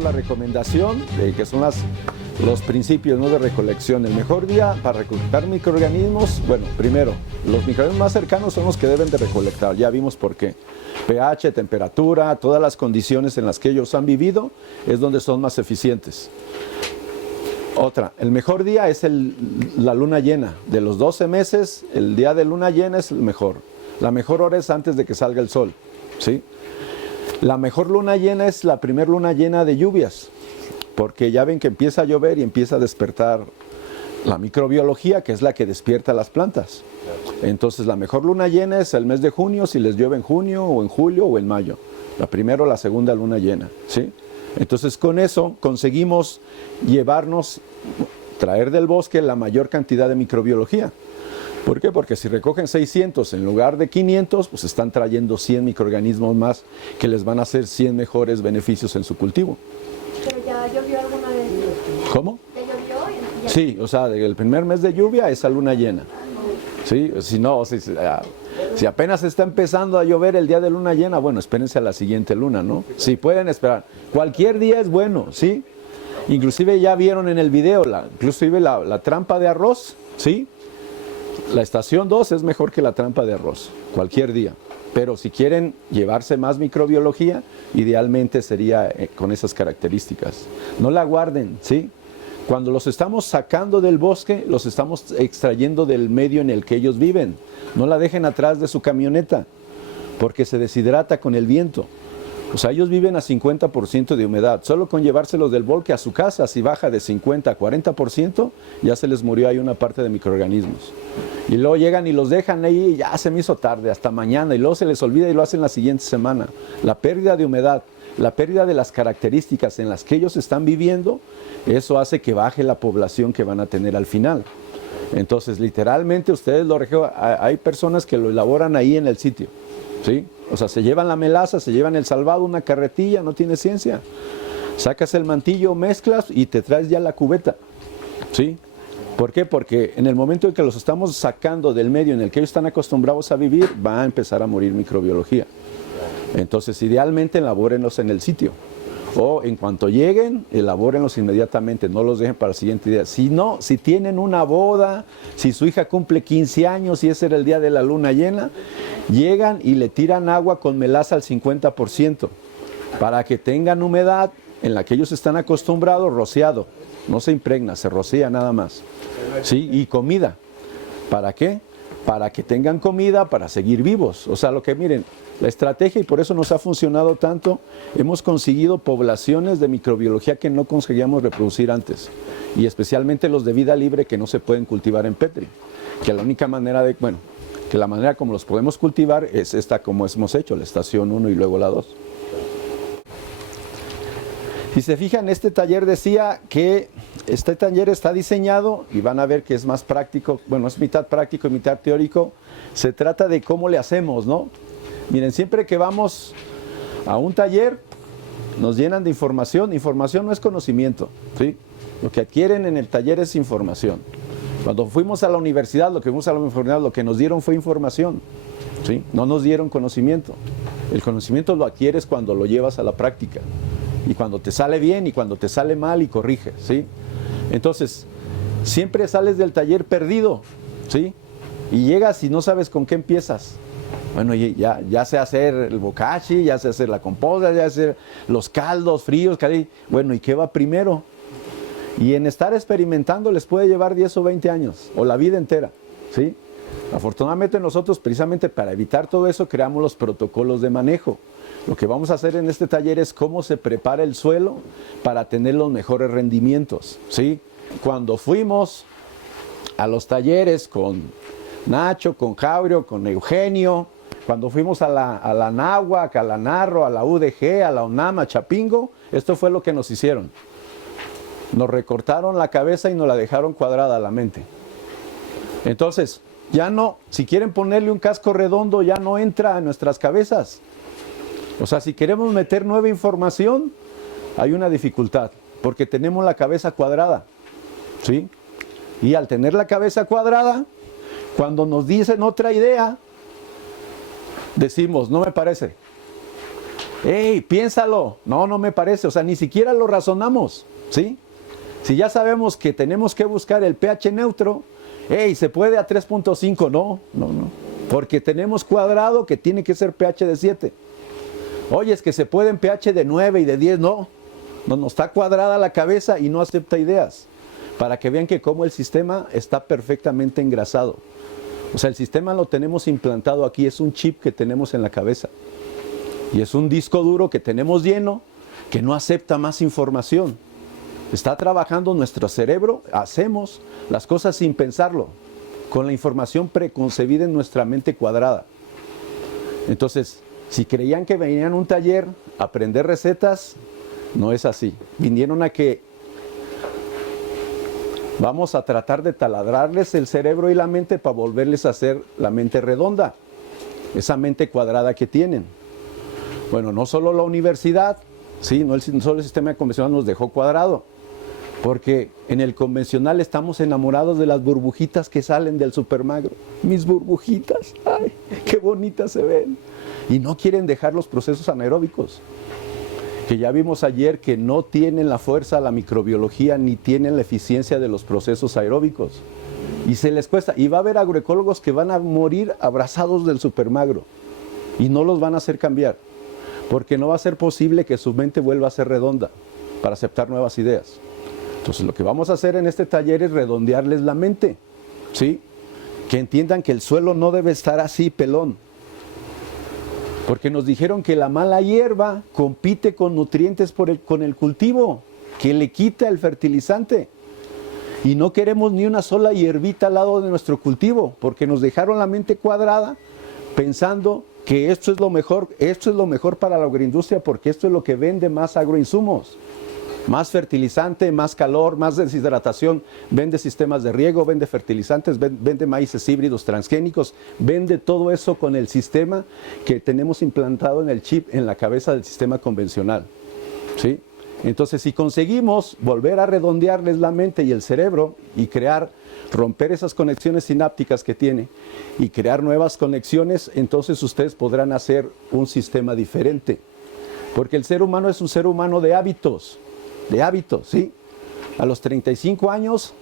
caso la recomendación, que son los principios, ¿no?, de recolección. El mejor día para recolectar microorganismos, bueno, primero, los microorganismos más cercanos son los que deben de recolectar, ya vimos por qué. pH, temperatura, todas las condiciones en las que ellos han vivido, es donde son más eficientes. Otra, el mejor día es la luna llena. De los 12 meses, el día de luna llena es el mejor. La mejor hora es antes de que salga el sol, ¿sí? La mejor luna llena es la primera luna llena de lluvias, porque ya ven que empieza a llover y empieza a despertar la microbiología, que es la que despierta las plantas. Entonces la mejor luna llena es el mes de junio, si les llueve en junio o en julio o en mayo. La primera o la segunda luna llena, ¿sí? Entonces con eso conseguimos traer del bosque la mayor cantidad de microbiología. ¿Por qué? Porque si recogen 600 en lugar de 500, pues están trayendo 100 microorganismos más que les van a hacer 100 mejores beneficios en su cultivo. ¿Pero ya llovió alguna vez? ¿Cómo? ¿Ya llovió? Sí, o sea, el primer mes de lluvia es la luna llena. ¿Sí? Si no, si apenas está empezando a llover el día de luna llena, bueno, espérense a la siguiente luna, ¿no? Sí, pueden esperar. Cualquier día es bueno, ¿sí? Inclusive ya vieron en el video, la trampa de arroz, ¿sí? La estación 2 es mejor que la trampa de arroz, cualquier día. Pero si quieren llevarse más microbiología, idealmente sería con esas características. No la guarden, ¿sí? Cuando los estamos sacando del bosque, los estamos extrayendo del medio en el que ellos viven. No la dejen atrás de su camioneta, porque se deshidrata con el viento. O sea, ellos viven a 50% de humedad. Solo con llevárselos del bosque a su casa, si baja de 50 a 40%, ya se les murió ahí una parte de microorganismos. Y luego llegan y los dejan ahí, y ya se me hizo tarde, hasta mañana, y luego se les olvida y lo hacen la siguiente semana. La pérdida de humedad, la pérdida de las características en las que ellos están viviendo, eso hace que baje la población que van a tener al final. Entonces, literalmente, ustedes hay personas que lo elaboran ahí en el sitio, ¿sí? O sea, se llevan la melaza, se llevan el salvado, una carretilla, no tiene ciencia. Sacas el mantillo, mezclas y te traes ya la cubeta, ¿sí? ¿Por qué? Porque en el momento en que los estamos sacando del medio en el que ellos están acostumbrados a vivir, va a empezar a morir microbiología. Entonces, idealmente, elabórenlos en el sitio. O en cuanto lleguen, elabórenlos inmediatamente, no los dejen para el siguiente día. Si no, si tienen una boda, si su hija cumple 15 años y ese era el día de la luna llena, llegan y le tiran agua con melaza al 50%, para que tengan humedad en la que ellos están acostumbrados, rociado. No se impregna, se rocía nada más. ¿Sí? Y comida. ¿Para qué? Para que tengan comida para seguir vivos. O sea, miren, la estrategia, y por eso nos ha funcionado tanto, hemos conseguido poblaciones de microbiología que no conseguíamos reproducir antes, y especialmente los de vida libre que no se pueden cultivar en Petri, que la única manera que la manera como los podemos cultivar es esta como hemos hecho, la estación 1 y luego la 2. Si se fijan, este taller decía que este taller está diseñado, y van a ver que es más práctico, bueno, es mitad práctico y mitad teórico. Se trata de cómo le hacemos, ¿no? Miren, siempre que vamos a un taller, nos llenan de información. Información no es conocimiento, ¿sí? Lo que adquieren en el taller es información. Cuando fuimos a la universidad, lo que nos dieron fue información, ¿sí? No nos dieron conocimiento. El conocimiento lo adquieres cuando lo llevas a la práctica. Y cuando te sale bien y cuando te sale mal y corriges, ¿sí? Entonces, siempre sales del taller perdido, ¿sí? Y llegas y no sabes con qué empiezas. Bueno, ya sé hacer el bokashi, ya sé hacer la composta, ya sé hacer los caldos fríos, bueno, ¿y qué va primero? Y en estar experimentando les puede llevar 10 o 20 años, o la vida entera, ¿sí? Afortunadamente nosotros, precisamente para evitar todo eso, creamos los protocolos de manejo. Lo que vamos a hacer en este taller es cómo se prepara el suelo para tener los mejores rendimientos, ¿sí? Cuando fuimos a los talleres con Nacho, con Jaurio, con Eugenio, cuando fuimos a la Náhuac, a la Narro, a la UDG, a la UNAM, a Chapingo, esto fue lo que nos hicieron. Nos recortaron la cabeza y nos la dejaron cuadrada la mente. Entonces, ya no, si quieren ponerle un casco redondo, ya no entra en nuestras cabezas. O sea, si queremos meter nueva información, hay una dificultad, porque tenemos la cabeza cuadrada, ¿sí? Y al tener la cabeza cuadrada, cuando nos dicen otra idea, decimos, no me parece. ¡Ey, piénsalo! No, no me parece, o sea, ni siquiera lo razonamos, ¿sí? Si ya sabemos que tenemos que buscar el pH neutro, ¡ey, se puede a 3.5! No, porque tenemos cuadrado que tiene que ser pH de 7. Oye, es que se puede en pH de 9 y de 10, no, está cuadrada la cabeza y no acepta ideas, para que vean que cómo el sistema está perfectamente engrasado. O sea, el sistema lo tenemos implantado aquí, es un chip que tenemos en la cabeza. Y es un disco duro que tenemos lleno, que no acepta más información. Está trabajando nuestro cerebro, hacemos las cosas sin pensarlo, con la información preconcebida en nuestra mente cuadrada. Entonces, si creían que venían a un taller a aprender recetas, no es así. Vinieron a que vamos a tratar de taladrarles el cerebro y la mente para volverles a hacer la mente redonda, esa mente cuadrada que tienen. Bueno, no solo la universidad, sí, no solo el sistema convencional nos dejó cuadrado, porque en el convencional estamos enamorados de las burbujitas que salen del supermagro. Mis burbujitas, ¡ay, qué bonitas se ven! Y no quieren dejar los procesos anaeróbicos, que ya vimos ayer que no tienen la fuerza, la microbiología, ni tienen la eficiencia de los procesos aeróbicos. Y se les cuesta. Y va a haber agroecólogos que van a morir abrazados del supermagro. Y no los van a hacer cambiar. Porque no va a ser posible que su mente vuelva a ser redonda para aceptar nuevas ideas. Entonces lo que vamos a hacer en este taller es redondearles la mente. ¿Sí? Que entiendan que el suelo no debe estar así, pelón. Porque nos dijeron que la mala hierba compite con nutrientes con el cultivo, que le quita el fertilizante. Y no queremos ni una sola hierbita al lado de nuestro cultivo, porque nos dejaron la mente cuadrada pensando que esto es lo mejor para la agroindustria, porque esto es lo que vende más agroinsumos. Más fertilizante, más calor, más deshidratación, vende sistemas de riego, vende fertilizantes, vende maíces híbridos transgénicos, vende todo eso con el sistema que tenemos implantado en el chip en la cabeza del sistema convencional. ¿Sí? Entonces, si conseguimos volver a redondearles la mente y el cerebro y romper esas conexiones sinápticas que tiene y crear nuevas conexiones, entonces ustedes podrán hacer un sistema diferente. Porque el ser humano es un ser humano de hábitos, ¿sí? A los 35 años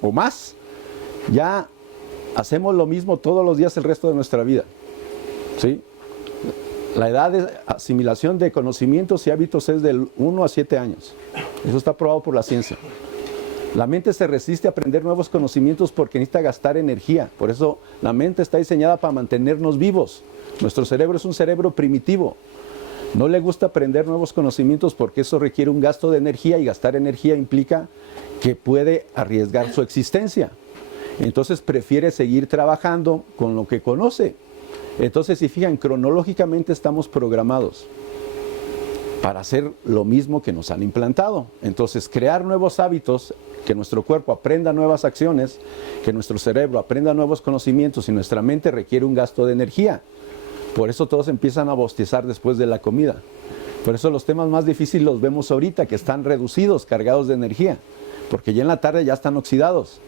o más, ya hacemos lo mismo todos los días el resto de nuestra vida, ¿sí? La edad de asimilación de conocimientos y hábitos es del 1 a 7 años. Eso está probado por la ciencia. La mente se resiste a aprender nuevos conocimientos porque necesita gastar energía. Por eso la mente está diseñada para mantenernos vivos. Nuestro cerebro es un cerebro primitivo. No le gusta aprender nuevos conocimientos porque eso requiere un gasto de energía y gastar energía implica que puede arriesgar su existencia. Entonces prefiere seguir trabajando con lo que conoce. Entonces, si fijan, cronológicamente estamos programados para hacer lo mismo que nos han implantado. Entonces, crear nuevos hábitos, que nuestro cuerpo aprenda nuevas acciones, que nuestro cerebro aprenda nuevos conocimientos y nuestra mente requiere un gasto de energía. Por eso todos empiezan a bostezar después de la comida. Por eso los temas más difíciles los vemos ahorita, que están reducidos, cargados de energía. Porque ya en la tarde ya están oxidados.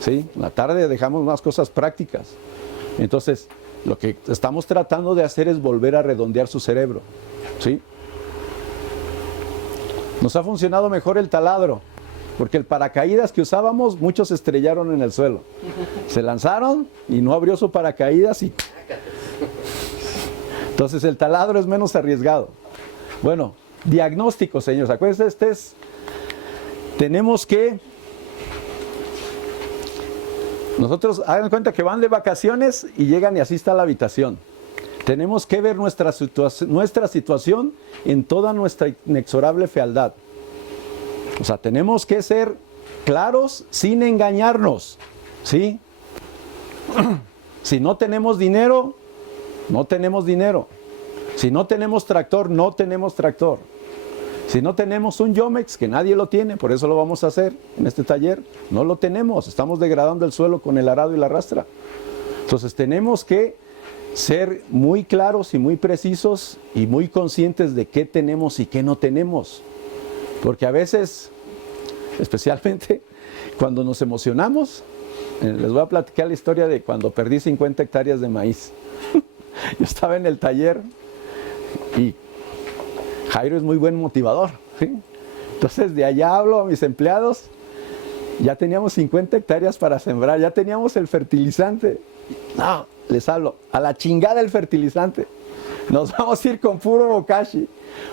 ¿Sí? En la tarde dejamos más cosas prácticas. Entonces, lo que estamos tratando de hacer es volver a redondear su cerebro. ¿Sí? Nos ha funcionado mejor el taladro. Porque el paracaídas que usábamos, muchos se estrellaron en el suelo. Se lanzaron y no abrió su paracaídas y... Entonces el taladro es menos arriesgado. Bueno, diagnóstico, señores. Acuérdense, tenemos que... Nosotros, hagan cuenta que van de vacaciones y llegan y así está la habitación. Tenemos que ver nuestra situación en toda nuestra inexorable fealdad. O sea, tenemos que ser claros sin engañarnos, ¿sí? Si no tenemos dinero, no tenemos dinero. Si no tenemos tractor, no tenemos tractor. Si no tenemos un Yomex, que nadie lo tiene, por eso lo vamos a hacer en este taller, no lo tenemos, estamos degradando el suelo con el arado y la rastra. Entonces tenemos que ser muy claros y muy precisos y muy conscientes de qué tenemos y qué no tenemos. Porque a veces, especialmente cuando nos emocionamos, les voy a platicar la historia de cuando perdí 50 hectáreas de maíz. Yo estaba en el taller y Jairo es muy buen motivador, ¿sí? Entonces de allá hablo a mis empleados, ya teníamos 50 hectáreas para sembrar, ya teníamos el fertilizante. No, les hablo, a la chingada el fertilizante. Nos vamos a ir con puro bokashi.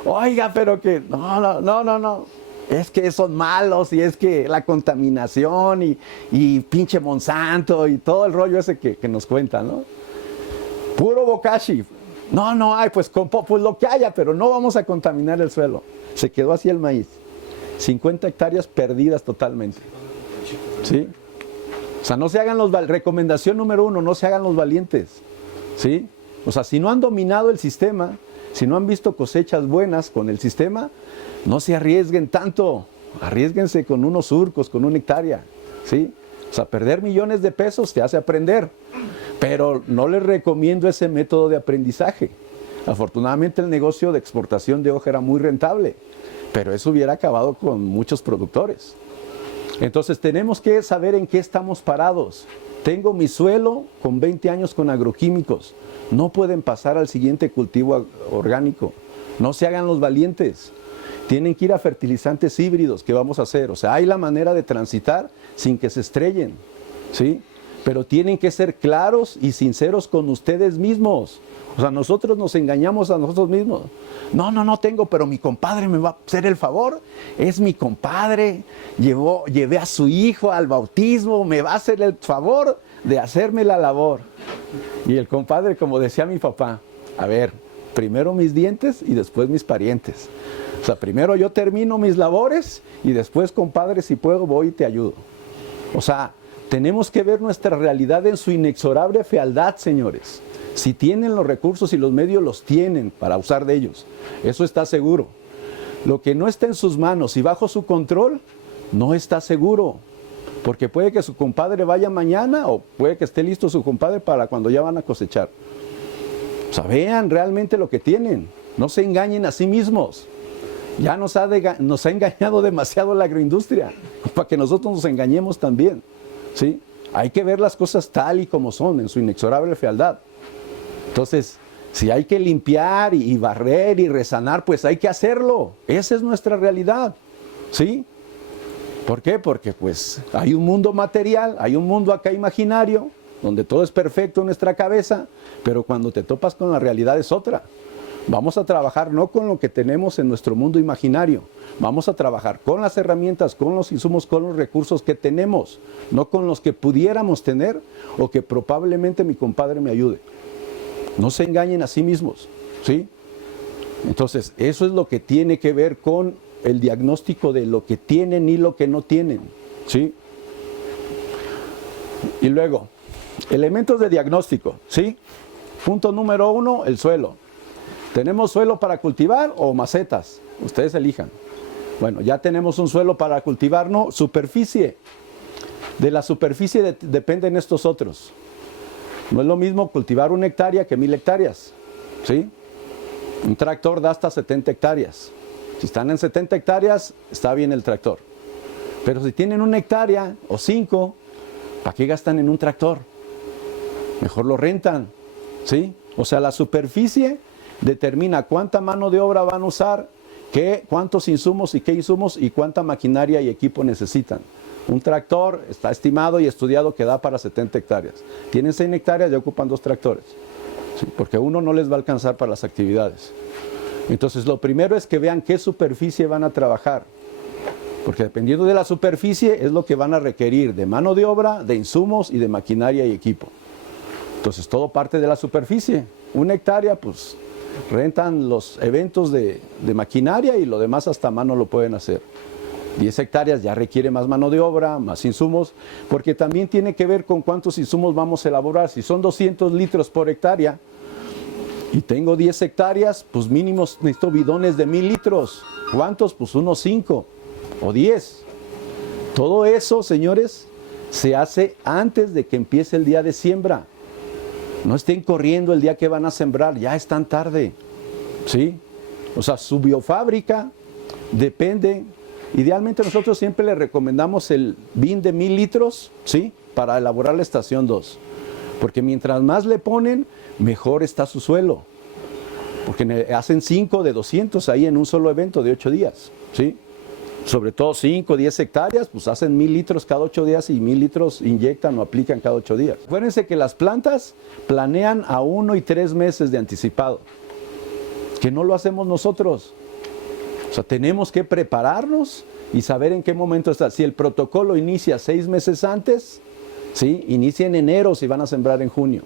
Oiga, pero que, no. Es que son malos y es que la contaminación y pinche Monsanto y todo el rollo ese que nos cuentan, ¿no? Puro bokashi. No hay, pues lo que haya, pero no vamos a contaminar el suelo. Se quedó así el maíz. 50 hectáreas perdidas totalmente. ¿Sí? O sea, no se hagan recomendación número 1, no se hagan los valientes. ¿Sí? O sea, si no han dominado el sistema, si no han visto cosechas buenas con el sistema, no se arriesguen tanto. Arriésguense con unos surcos, con 1 hectárea. ¿Sí? O sea, perder millones de pesos te hace aprender. Pero no les recomiendo ese método de aprendizaje. Afortunadamente el negocio de exportación de hoja era muy rentable, pero eso hubiera acabado con muchos productores. Entonces tenemos que saber en qué estamos parados. Tengo mi suelo con 20 años con agroquímicos. No pueden pasar al siguiente cultivo orgánico. No se hagan los valientes. Tienen que ir a fertilizantes híbridos. ¿Qué vamos a hacer? O sea, hay la manera de transitar sin que se estrellen, ¿sí? Pero tienen que ser claros y sinceros con ustedes mismos. O sea, nosotros nos engañamos a nosotros mismos. No tengo, pero mi compadre me va a hacer el favor. Es mi compadre. Llevé a su hijo al bautismo. Me va a hacer el favor de hacerme la labor. Y el compadre, como decía mi papá, a ver, primero mis dientes y después mis parientes. O sea, primero yo termino mis labores y después, compadre, si puedo, voy y te ayudo. O sea, tenemos que ver nuestra realidad en su inexorable fealdad, señores. Si tienen los recursos y los medios, los tienen para usar de ellos. Eso está seguro. Lo que no está en sus manos y bajo su control, no está seguro. Porque puede que su compadre vaya mañana o puede que esté listo su compadre para cuando ya van a cosechar. O sea, vean realmente lo que tienen. No se engañen a sí mismos. Ya nos ha engañado demasiado la agroindustria para que nosotros nos engañemos también. ¿Sí? Hay que ver las cosas tal y como son, en su inexorable fealdad. Entonces, si hay que limpiar y barrer y resanar, pues hay que hacerlo. Esa es nuestra realidad. ¿Sí? ¿Por qué? Porque pues hay un mundo material, hay un mundo acá imaginario, donde todo es perfecto en nuestra cabeza, pero cuando te topas con la realidad es otra. Vamos a trabajar no con lo que tenemos en nuestro mundo imaginario, vamos a trabajar con las herramientas, con los insumos, con los recursos que tenemos, no con los que pudiéramos tener o que probablemente mi compadre me ayude. No se engañen a sí mismos, ¿sí? Entonces, eso es lo que tiene que ver con el diagnóstico de lo que tienen y lo que no tienen, ¿sí? Y luego, elementos de diagnóstico, ¿sí? Punto número 1, el suelo. ¿Tenemos suelo para cultivar o macetas? Ustedes elijan. Bueno, ya tenemos un suelo para cultivar, ¿no? Superficie. De la superficie dependen estos otros. No es lo mismo cultivar 1 hectárea que 1000 hectáreas, ¿sí? Un tractor da hasta 70 hectáreas. Si están en 70 hectáreas, está bien el tractor. Pero si tienen 1 hectárea o 5, ¿para qué gastan en un tractor? Mejor lo rentan, ¿sí? O sea, la superficie determina cuánta mano de obra van a usar, cuántos insumos y qué insumos y cuánta maquinaria y equipo necesitan. Un tractor está estimado y estudiado que da para 70 hectáreas. Tienen 100 hectáreas y ocupan 2 tractores, ¿sí? Porque uno no les va a alcanzar para las actividades. Entonces, lo primero es que vean qué superficie van a trabajar. Porque dependiendo de la superficie es lo que van a requerir de mano de obra, de insumos y de maquinaria y equipo. Entonces, todo parte de la superficie. 1 hectárea, pues rentan los eventos de maquinaria y lo demás hasta mano lo pueden hacer. 10 hectáreas ya requiere más mano de obra, más insumos, porque también tiene que ver con cuántos insumos vamos a elaborar. Si son 200 litros por hectárea y tengo 10 hectáreas, pues mínimo necesito bidones de 1000 litros. ¿Cuántos? Pues unos 5 o 10. Todo eso, señores, se hace antes de que empiece el día de siembra. No estén corriendo el día que van a sembrar, ya es tan tarde, ¿sí? O sea, su biofábrica depende. Idealmente nosotros siempre le recomendamos el bin de 1000 litros, ¿sí? Para elaborar la estación 2. Porque mientras más le ponen, mejor está su suelo. porque hacen 5 de 200 ahí en un solo evento de 8 días, ¿sí? Sobre todo 5, 10 hectáreas, pues hacen 1000 litros cada 8 días y 1000 litros inyectan o aplican cada 8 días. Acuérdense que las plantas planean a 1 y 3 meses de anticipado, que no lo hacemos nosotros. O sea, tenemos que prepararnos y saber en qué momento está. Si el protocolo inicia 6 meses antes, ¿sí? Inicia en enero si van a sembrar en junio.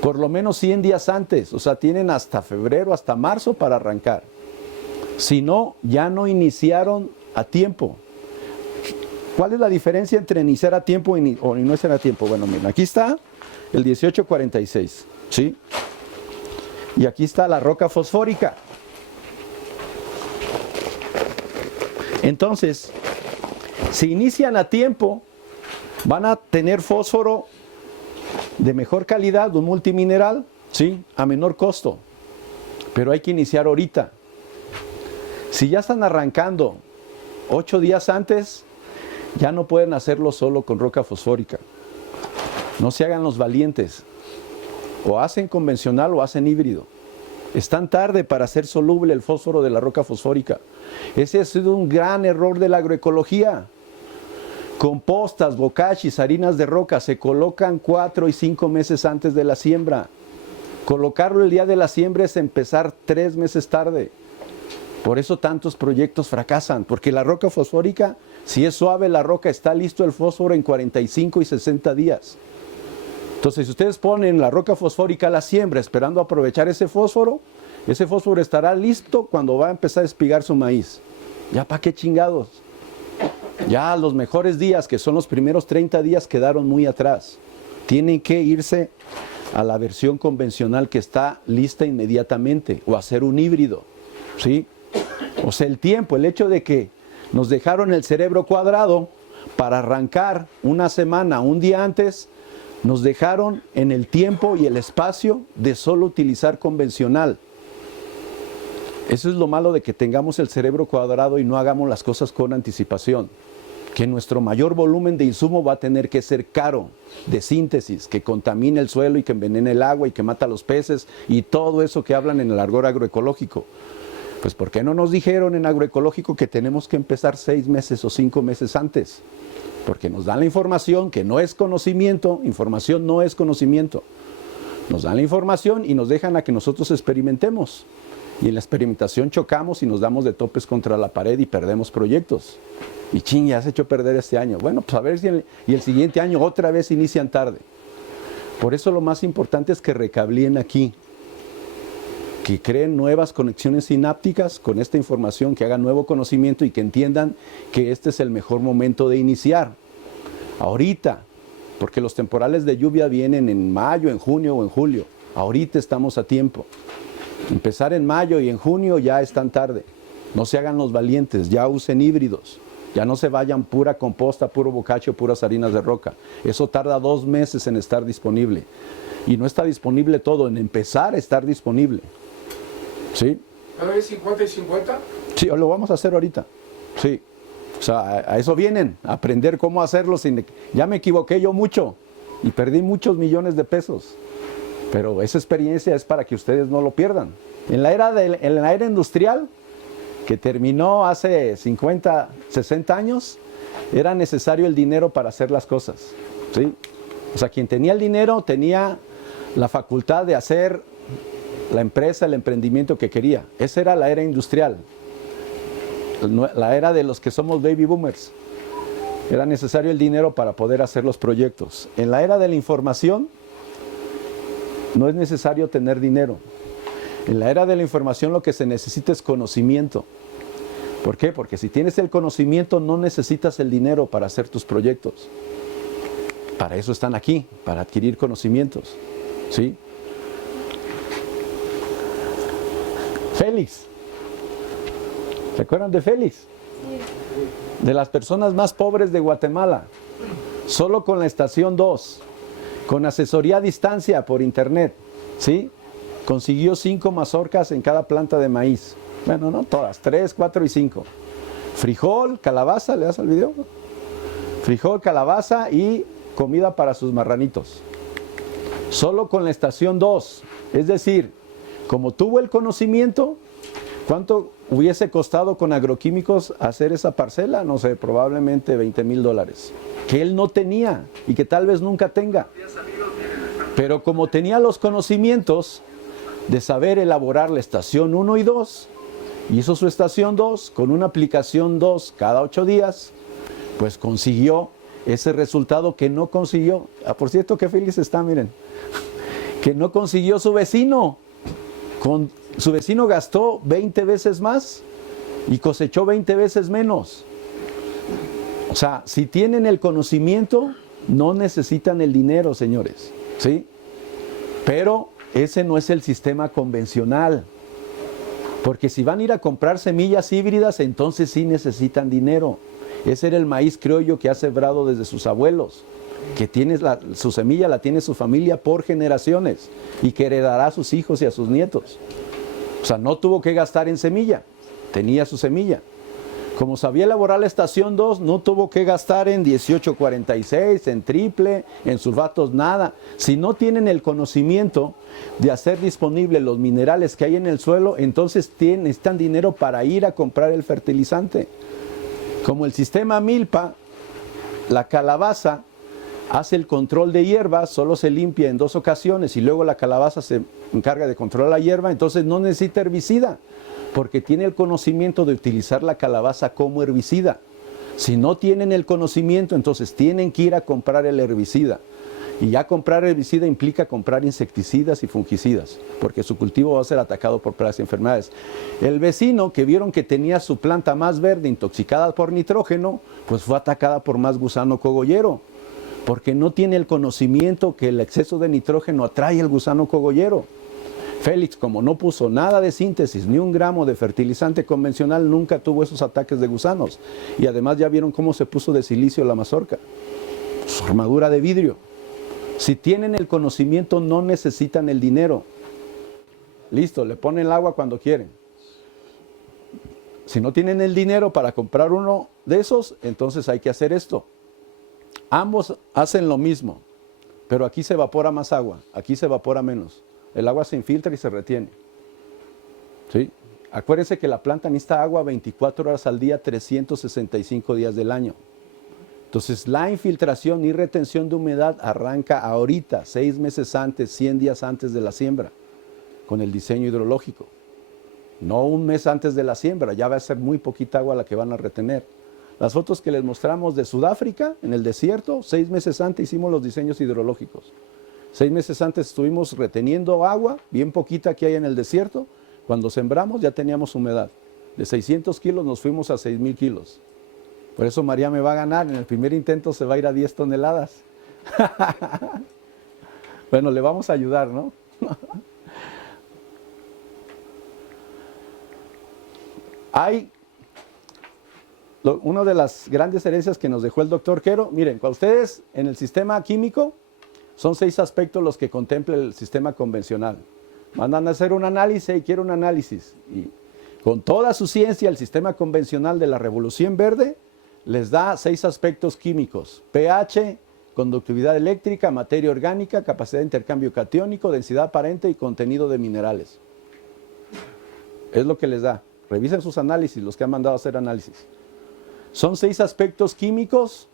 Por lo menos 100 días antes, o sea, tienen hasta febrero, hasta marzo para arrancar. Si no, ya no iniciaron a tiempo. ¿Cuál es la diferencia entre iniciar a tiempo o no iniciar a tiempo? Bueno, miren, aquí está el 1846, ¿sí? Y aquí está la roca fosfórica. Entonces, si inician a tiempo, van a tener fósforo de mejor calidad, un multimineral, ¿sí? A menor costo. Pero hay que iniciar ahorita. Si ya están arrancando 8 días antes, ya no pueden hacerlo solo con roca fosfórica. No se hagan los valientes. O hacen convencional o hacen híbrido. Están tarde para hacer soluble el fósforo de la roca fosfórica. Ese ha sido un gran error de la agroecología. Compostas, bocachis, harinas de roca se colocan 4 y 5 meses antes de la siembra. Colocarlo el día de la siembra es empezar 3 meses tarde. Por eso tantos proyectos fracasan, porque la roca fosfórica, si es suave la roca, está listo el fósforo en 45 y 60 días. Entonces, si ustedes ponen la roca fosfórica a la siembra esperando aprovechar ese fósforo estará listo cuando va a empezar a espigar su maíz. ¿Ya para qué chingados? Ya los mejores días, que son los primeros 30 días, quedaron muy atrás. Tienen que irse a la versión convencional que está lista inmediatamente, o hacer un híbrido, ¿sí? O sea, el hecho de que nos dejaron el cerebro cuadrado para arrancar una semana, un día antes, nos dejaron en el tiempo y el espacio de solo utilizar convencional. Eso es lo malo de que tengamos el cerebro cuadrado y no hagamos las cosas con anticipación. Que nuestro mayor volumen de insumo va a tener que ser caro, de síntesis, que contamine el suelo y que envenene el agua y que mata a los peces y todo eso que hablan en el argot agroecológico. Pues ¿por qué no nos dijeron en agroecológico que tenemos que empezar 6 meses o 5 meses antes? Porque nos dan la información que no es conocimiento, información no es conocimiento. Nos dan la información y nos dejan a que nosotros experimentemos. Y en la experimentación chocamos y nos damos de topes contra la pared y perdemos proyectos. Y ching, ya has hecho perder este año. Bueno, pues a ver si el siguiente año otra vez inician tarde. Por eso lo más importante es que recablien aquí. Que creen nuevas conexiones sinápticas con esta información, que hagan nuevo conocimiento y que entiendan que este es el mejor momento de iniciar. Ahorita, porque los temporales de lluvia vienen en mayo, en junio o en julio. Ahorita estamos a tiempo. Empezar en mayo y en junio ya están tarde. No se hagan los valientes, ya usen híbridos. Ya no se vayan pura composta, puro bocacho, puras harinas de roca. Eso tarda 2 meses en estar disponible. Y no está disponible todo, en empezar a estar disponible. ¿Sí? ¿Cada vez 50 y 50? Sí, lo vamos a hacer ahorita. Sí. O sea, a eso vienen, a aprender cómo hacerlo. Ya me equivoqué yo mucho y perdí muchos millones de pesos. Pero esa experiencia es para que ustedes no lo pierdan. En la era industrial, que terminó hace 50, 60 años, era necesario el dinero para hacer las cosas. ¿Sí? O sea, quien tenía el dinero tenía la facultad de hacer la empresa, el emprendimiento que quería. Esa era la era industrial, la era de los que somos baby boomers. Era necesario el dinero para poder hacer los proyectos. En la era de la información, no es necesario tener dinero. En la era de la información lo que se necesita es conocimiento. ¿Por qué? Porque si tienes el conocimiento no necesitas el dinero para hacer tus proyectos. Para eso están aquí, para adquirir conocimientos. ¿Sí? Félix. ¿Se acuerdan de Félix? Sí. De las personas más pobres de Guatemala. Solo con la estación 2, con asesoría a distancia por internet, ¿sí? Consiguió 5 mazorcas en cada planta de maíz. Bueno, no todas, 3, 4 y 5. Frijol, calabaza, ¿le das al video? Frijol, calabaza y comida para sus marranitos. Solo con la estación 2, es decir, Como tuvo el conocimiento, ¿cuánto hubiese costado con agroquímicos hacer esa parcela? No sé, probablemente $20,000, que él no tenía y que tal vez nunca tenga. Pero como tenía los conocimientos de saber elaborar la estación 1 y 2, hizo su estación 2 con una aplicación 2 cada 8 días, pues consiguió ese resultado que no consiguió. Por cierto, qué feliz está, miren, que no consiguió su vecino. Su vecino gastó 20 veces más y cosechó 20 veces menos. O sea, si tienen el conocimiento, no necesitan el dinero, señores, ¿sí? Pero ese no es el sistema convencional. Porque si van a ir a comprar semillas híbridas, entonces sí necesitan dinero. Ese era el maíz criollo que ha sembrado desde sus abuelos, que tiene su semilla la tiene su familia por generaciones y que heredará a sus hijos y a sus nietos. O sea, no tuvo que gastar en semilla, tenía su semilla. Como sabía elaborar la estación 2, no tuvo que gastar en 1846, en triple, en sulfatos, nada. Si no tienen el conocimiento de hacer disponibles los minerales que hay en el suelo, entonces necesitan dinero para ir a comprar el fertilizante. Como el sistema Milpa, la calabaza hace el control de hierbas, solo se limpia en 2 ocasiones y luego la calabaza se encarga de controlar la hierba, entonces no necesita herbicida, porque tiene el conocimiento de utilizar la calabaza como herbicida. Si no tienen el conocimiento, entonces tienen que ir a comprar el herbicida. Y ya comprar herbicida implica comprar insecticidas y fungicidas, porque su cultivo va a ser atacado por plagas y enfermedades. El vecino, que vieron que tenía su planta más verde, intoxicada por nitrógeno, pues fue atacada por más gusano cogollero, porque no tiene el conocimiento que el exceso de nitrógeno atrae al gusano cogollero. Félix, como no puso nada de síntesis, ni un gramo de fertilizante convencional, nunca tuvo esos ataques de gusanos. Y además ya vieron cómo se puso de silicio la mazorca, su armadura de vidrio. Si tienen el conocimiento, no necesitan el dinero. Listo, le ponen el agua cuando quieren. Si no tienen el dinero para comprar uno de esos, entonces hay que hacer esto. Ambos hacen lo mismo, pero aquí se evapora más agua, aquí se evapora menos. El agua se infiltra y se retiene. ¿Sí? Acuérdense que la planta necesita agua 24 horas al día, 365 días del año. Entonces, la infiltración y retención de humedad arranca ahorita, 6 meses antes, 100 días antes de la siembra, con el diseño hidrológico. No un mes antes de la siembra, ya va a ser muy poquita agua la que van a retener. Las fotos que les mostramos de Sudáfrica, en el desierto, 6 meses antes hicimos los diseños hidrológicos. 6 meses antes estuvimos reteniendo agua, bien poquita que hay en el desierto. Cuando sembramos ya teníamos humedad. De 600 kilos nos fuimos a 6,000 kilos. Por eso María me va a ganar, en el primer intento se va a ir a 10 toneladas. Bueno, le vamos a ayudar, ¿no? Una de las grandes herencias que nos dejó el doctor Quero, miren, para ustedes en el sistema químico son 6 aspectos los que contempla el sistema convencional. Mandan a hacer un análisis y quiero un análisis. Y con toda su ciencia, el sistema convencional de la Revolución Verde les da 6 aspectos químicos: pH, conductividad eléctrica, materia orgánica, capacidad de intercambio catiónico, densidad aparente y contenido de minerales. Es lo que les da. Revisen sus análisis, los que han mandado a hacer análisis. Son 6 aspectos químicos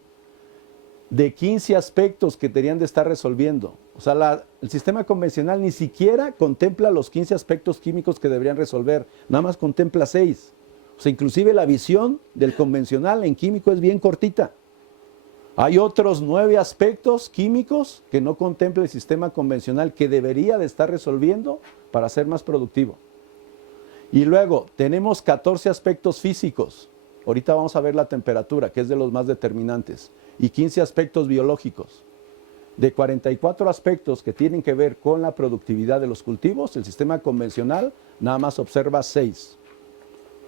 de 15 aspectos que deberían de estar resolviendo. O sea, el sistema convencional ni siquiera contempla los 15 aspectos químicos que deberían resolver, nada más contempla 6. O sea, inclusive la visión del convencional en químico es bien cortita. Hay otros 9 aspectos químicos que no contempla el sistema convencional que debería de estar resolviendo para ser más productivo. Y luego tenemos 14 aspectos físicos. Ahorita vamos a ver la temperatura, que es de los más determinantes. Y 15 aspectos biológicos. De 44 aspectos que tienen que ver con la productividad de los cultivos, el sistema convencional nada más observa 6.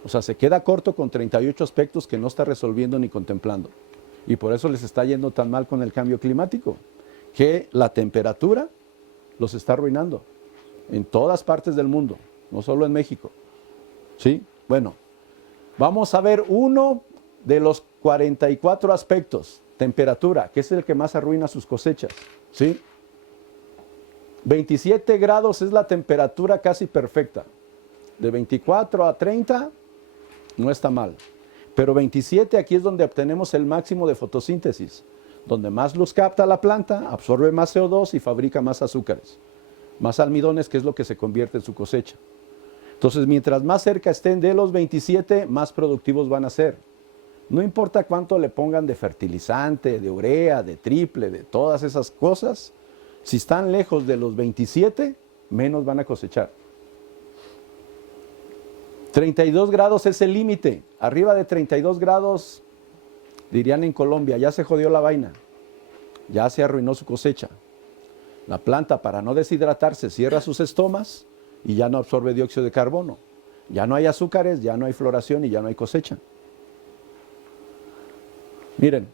O sea, se queda corto con 38 aspectos que no está resolviendo ni contemplando. Y por eso les está yendo tan mal con el cambio climático, que la temperatura los está arruinando en todas partes del mundo, no solo en México. ¿Sí? Bueno, vamos a ver uno de los 44 aspectos. Temperatura, que es el que más arruina sus cosechas. ¿Sí? 27 grados es la temperatura casi perfecta. De 24 a 30 no está mal. Pero 27 aquí es donde obtenemos el máximo de fotosíntesis. Donde más luz capta la planta, absorbe más CO2 y fabrica más azúcares. Más almidones, que es lo que se convierte en su cosecha. Entonces, mientras más cerca estén de los 27, más productivos van a ser. No importa cuánto le pongan de fertilizante, de urea, de triple, de todas esas cosas, si están lejos de los 27, menos van a cosechar. 32 grados es el límite. Arriba de 32 grados, dirían en Colombia, ya se jodió la vaina. Ya se arruinó su cosecha. La planta, para no deshidratarse, cierra sus estomas y ya no absorbe dióxido de carbono. Ya no hay azúcares, ya no hay floración y ya no hay cosecha. Miren,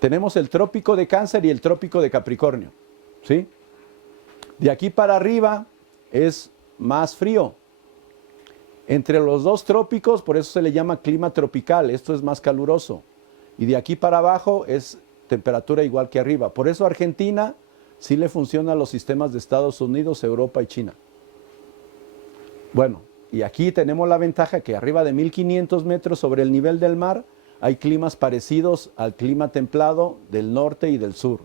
tenemos el trópico de Cáncer y el trópico de Capricornio, ¿sí? De aquí para arriba es más frío. Entre los dos trópicos, por eso se le llama clima tropical, esto es más caluroso. Y de aquí para abajo es temperatura igual que arriba. Por eso Argentina sí le funciona a los sistemas de Estados Unidos, Europa y China. Bueno, y aquí tenemos la ventaja que arriba de 1500 metros sobre el nivel del mar hay climas parecidos al clima templado del norte y del sur.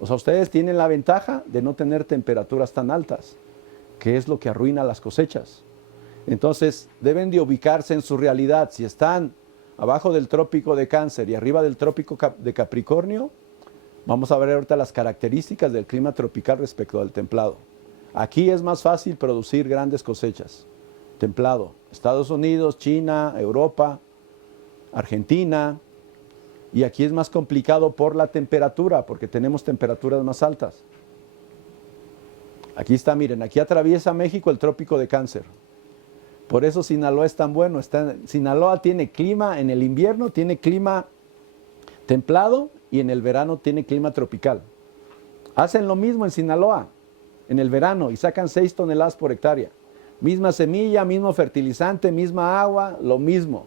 O sea, ustedes tienen la ventaja de no tener temperaturas tan altas, que es lo que arruina las cosechas. Entonces, deben de ubicarse en su realidad. Si están abajo del trópico de Cáncer y arriba del trópico de Capricornio, vamos a ver ahorita las características del clima tropical respecto al templado. Aquí es más fácil producir grandes cosechas. Templado, Estados Unidos, China, Europa, Argentina, y aquí es más complicado por la temperatura, porque tenemos temperaturas más altas. Aquí está, miren, aquí atraviesa México el trópico de Cáncer. Por eso Sinaloa es tan bueno. Sinaloa tiene clima, en el invierno tiene clima templado y en el verano tiene clima tropical. Hacen lo mismo en Sinaloa, en el verano, y sacan 6 toneladas por hectárea. Misma semilla, mismo fertilizante, misma agua, lo mismo.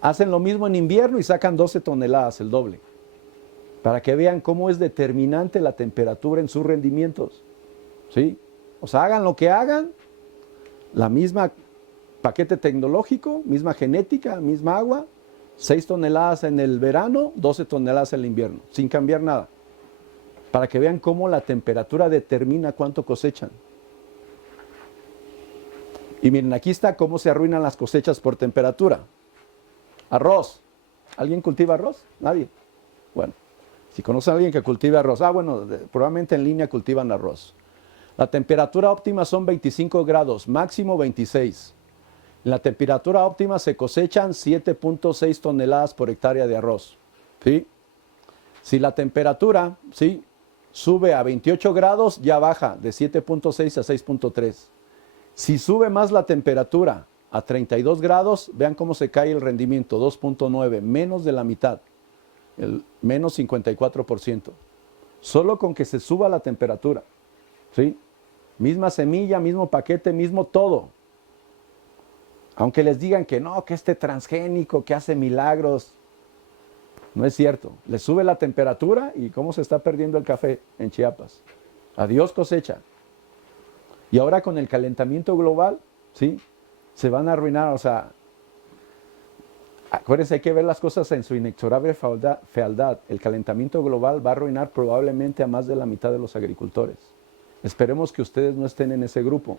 Hacen lo mismo en invierno y sacan 12 toneladas, el doble. Para que vean cómo es determinante la temperatura en sus rendimientos. ¿Sí? O sea, hagan lo que hagan, la misma paquete tecnológico, misma genética, misma agua, 6 toneladas en el verano, 12 toneladas en el invierno, sin cambiar nada. Para que vean cómo la temperatura determina cuánto cosechan. Y miren, aquí está cómo se arruinan las cosechas por temperatura. Arroz. ¿Alguien cultiva arroz? Nadie. Bueno, si conocen a alguien que cultive arroz, bueno, probablemente en línea cultivan arroz. La temperatura óptima son 25 grados, máximo 26. En la temperatura óptima se cosechan 7.6 toneladas por hectárea de arroz. ¿Sí? Si la temperatura, ¿sí?, sube a 28 grados, ya baja de 7.6 a 6.3. Si sube más la temperatura a 32 grados, vean cómo se cae el rendimiento, 2.9, menos de la mitad, el menos 54%. Solo con que se suba la temperatura, ¿sí? Misma semilla, mismo paquete, mismo todo. Aunque les digan que no, que este transgénico, que hace milagros, no es cierto. Le sube la temperatura y cómo se está perdiendo el café en Chiapas. Adiós cosecha. Y ahora con el calentamiento global, ¿sí?, se van a arruinar. O sea, acuérdense, hay que ver las cosas en su inexorable fealdad. El calentamiento global va a arruinar probablemente a más de la mitad de los agricultores. Esperemos que ustedes no estén en ese grupo.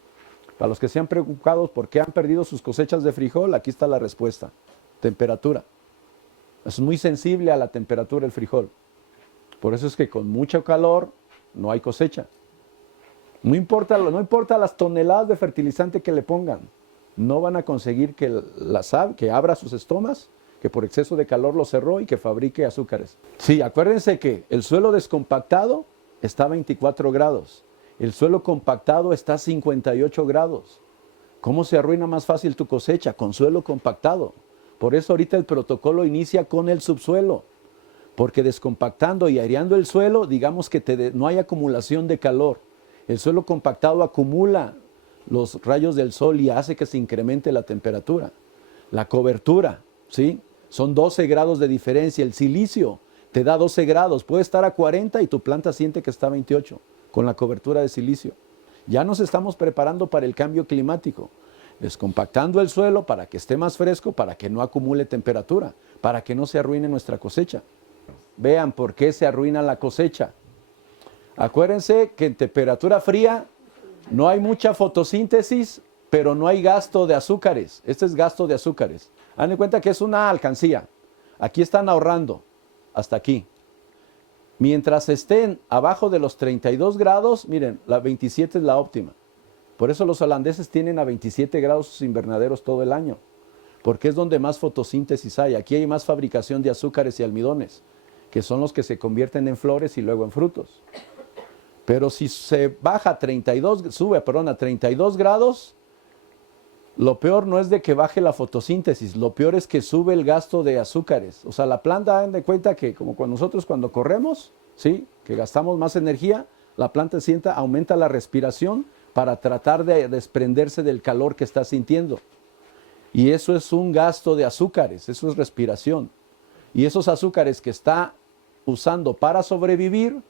Para los que se han preocupado por qué han perdido sus cosechas de frijol, aquí está la respuesta. Temperatura. Es muy sensible a la temperatura el frijol. Por eso es que con mucho calor no hay cosecha. No importa las toneladas de fertilizante que le pongan. No van a conseguir que abra sus estomas, que por exceso de calor lo cerró y que fabrique azúcares. Sí, acuérdense que el suelo descompactado está a 24 grados. El suelo compactado está a 58 grados. ¿Cómo se arruina más fácil tu cosecha? Con suelo compactado. Por eso ahorita el protocolo inicia con el subsuelo. Porque descompactando y aireando el suelo, digamos que no hay acumulación de calor. El suelo compactado acumula los rayos del sol y hace que se incremente la temperatura. La cobertura, ¿sí?, son 12 grados de diferencia. El silicio te da 12 grados. Puede estar a 40 y tu planta siente que está a 28. con la cobertura de silicio. Ya nos estamos preparando para el cambio climático, descompactando el suelo para que esté más fresco, para que no acumule temperatura, para que no se arruine nuestra cosecha. Vean por qué se arruina la cosecha. Acuérdense que en temperatura fría no hay mucha fotosíntesis, pero no hay gasto de azúcares. Este es gasto de azúcares. Hagan en cuenta que es una alcancía. Aquí están ahorrando, hasta aquí. Mientras estén abajo de los 32 grados, miren, la 27 es la óptima. Por eso los holandeses tienen a 27 grados sus invernaderos todo el año, porque es donde más fotosíntesis hay. Aquí hay más fabricación de azúcares y almidones, que son los que se convierten en flores y luego en frutos. Pero si se baja a 32 grados, lo peor no es de que baje la fotosíntesis, lo peor es que sube el gasto de azúcares. O sea, la planta, den de cuenta que como nosotros cuando corremos, ¿sí?, que gastamos más energía, la planta aumenta la respiración para tratar de desprenderse del calor que está sintiendo. Y eso es un gasto de azúcares, eso es respiración. Y esos azúcares que está usando para sobrevivir,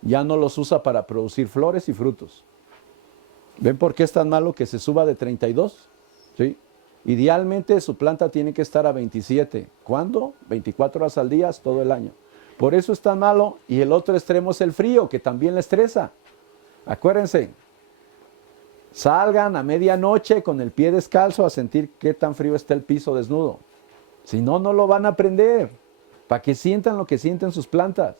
ya no los usa para producir flores y frutos. ¿Ven por qué es tan malo que se suba de 32? ¿Sí? Idealmente su planta tiene que estar a 27. ¿Cuándo? 24 horas al día, todo el año. Por eso es tan malo. Y el otro extremo es el frío, que también le estresa. Acuérdense, salgan a medianoche con el pie descalzo a sentir qué tan frío está el piso desnudo. Si no, no lo van a aprender. Para que sientan lo que sienten sus plantas.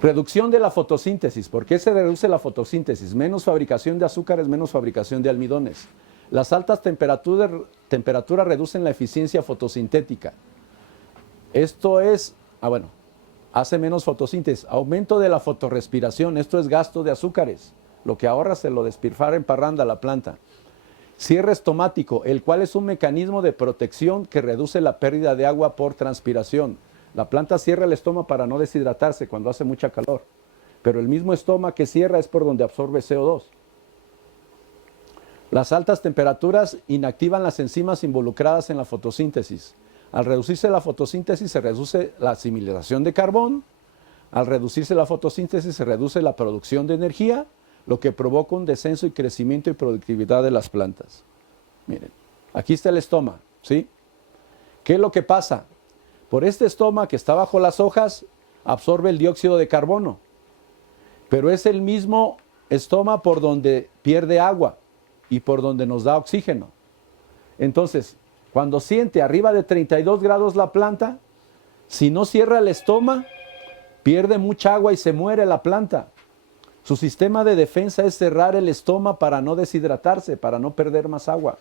Reducción de la fotosíntesis. ¿Por qué se reduce la fotosíntesis? Menos fabricación de azúcares, menos fabricación de almidones. Las altas temperaturas reducen la eficiencia fotosintética. Esto es, hace menos fotosíntesis. Aumento de la fotorrespiración. Esto es gasto de azúcares. Lo que ahorra se lo despilfarra en parranda la planta. Cierre estomático, el cual es un mecanismo de protección que reduce la pérdida de agua por transpiración. La planta cierra el estómago para no deshidratarse cuando hace mucha calor. Pero el mismo estómago que cierra es por donde absorbe CO2. Las altas temperaturas inactivan las enzimas involucradas en la fotosíntesis. Al reducirse la fotosíntesis se reduce la asimilación de carbón. Al reducirse la fotosíntesis se reduce la producción de energía, lo que provoca un descenso y crecimiento y productividad de las plantas. Miren, aquí está el estoma, ¿sí? ¿Qué es lo que pasa? Por este estoma que está bajo las hojas, absorbe el dióxido de carbono, pero es el mismo estoma por donde pierde agua y por donde nos da oxígeno. Entonces, cuando siente arriba de 32 grados la planta, si no cierra el estoma, pierde mucha agua y se muere la planta. Su sistema de defensa es cerrar el estoma para no deshidratarse, para no perder más agua.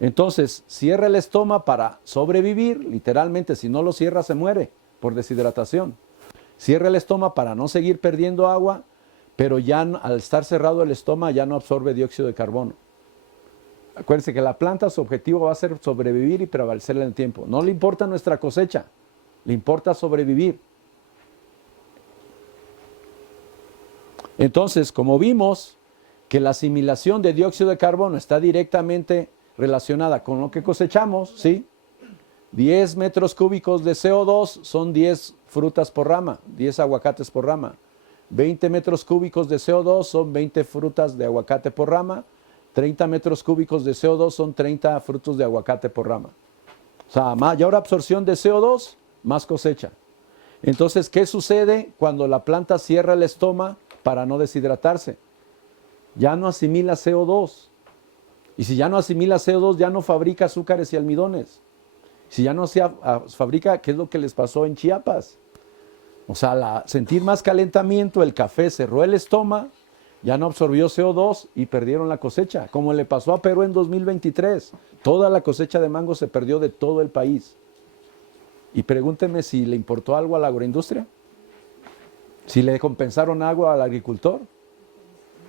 Entonces, cierra el estoma para sobrevivir, literalmente, si no lo cierra se muere por deshidratación. Cierra el estoma para no seguir perdiendo agua, pero ya al estar cerrado el estoma ya no absorbe dióxido de carbono. Acuérdense que la planta, su objetivo va a ser sobrevivir y prevalecer en el tiempo. No le importa nuestra cosecha, le importa sobrevivir. Entonces, como vimos que la asimilación de dióxido de carbono está directamente relacionada con lo que cosechamos, ¿sí? 10 metros cúbicos de CO2 son 10 frutas por rama, 10 aguacates por rama. 20 metros cúbicos de CO2 son 20 frutas de aguacate por rama. 30 metros cúbicos de CO2 son 30 frutos de aguacate por rama. O sea, mayor absorción de CO2, más cosecha. Entonces, ¿qué sucede cuando la planta cierra el estoma para no deshidratarse? Ya no asimila CO2. Y si ya no asimila CO2, ya no fabrica azúcares y almidones. Si ya no se fabrica, ¿qué es lo que les pasó en Chiapas? O sea, sentir más calentamiento, el café cerró el estómago, ya no absorbió CO2 y perdieron la cosecha, como le pasó a Perú en 2023. Toda la cosecha de mango se perdió de todo el país. Y pregúntenme si le importó algo a la agroindustria, si le compensaron algo al agricultor.